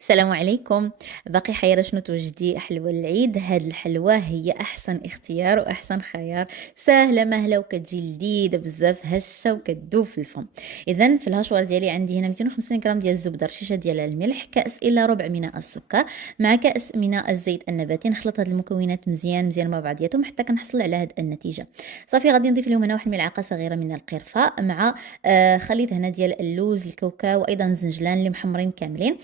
السلام عليكم. باقي حيرة شنو توجدي حلوى العيد. هاد الحلوى هي احسن اختيار واحسن خيار، ساهله مهله وكتجي لذيذه بزاف، هشه وكتذوب في الفم. اذا في الهشوار ديالي عندي هنا 250 غرام ديال الزبده، رشيشه ديال الملح، كاس الا ربع من السكر، مع كاس من الزيت النباتي. نخلط هاد المكونات مزيان مزيان مع بعضياتهم حتى كنحصل على هاد النتيجه. صافي غادي نضيف لهم هنا واحد الملعقه صغيره من القرفه، مع خليط هنا ديال اللوز، الكاوكاو، وايضا الزنجلان اللي محمرين كاملين.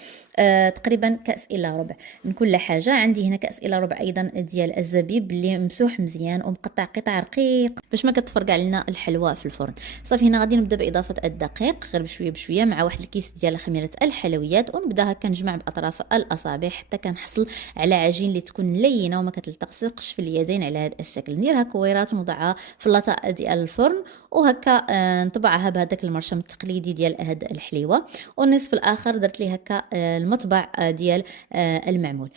تقريبا كاس الا ربع من كل حاجه. عندي هنا كاس الا ربع ايضا ديال الزبيب اللي ممسوح مزيان ومقطع قطع رقيق باش ما كتفرقع لنا الحلوى في الفرن. صافي هنا غادي نبدا باضافه الدقيق غير بشويه بشويه مع واحد الكيس ديال خميره الحلويات، ونبدا هكا نجمع باطراف الاصابع حتى كنحصل على عجين اللي تكون لينه وما كتلتصقش في اليدين على هذا الشكل. نديرها كويرات ونوضعها في اللاطه ديال الفرن، وهكا نطبعها بهذاك المرشم التقليدي ديال هاد الحليوه. والنصف الاخر درت ليه هكا المطبع ديال المعمول.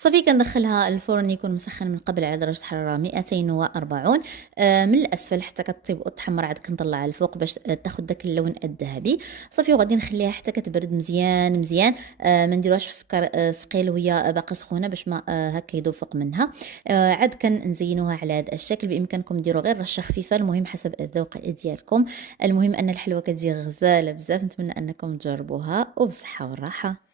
صافي كندخلها الفرن يكون مسخن من قبل على درجه حراره 240 من الاسفل حتى كطيب وتحمر، عاد كنطلعها الفوق باش تاخذ داك اللون الذهبي. صافي وغادي نخليها حتى كتبرد مزيان مزيان. ما نديروهاش في السكر ثقيل وهي باقا سخونه باش ما هكا يذوب فوق منها. عاد كنزينوها على هذا الشكل. بامكانكم ديروا غير رشه خفيفه، المهم حسب الذوق ديالكم. المهم ان الحلوه كتجي غزاله بزاف. نتمنى انكم تجربوها وبصحه والراحه.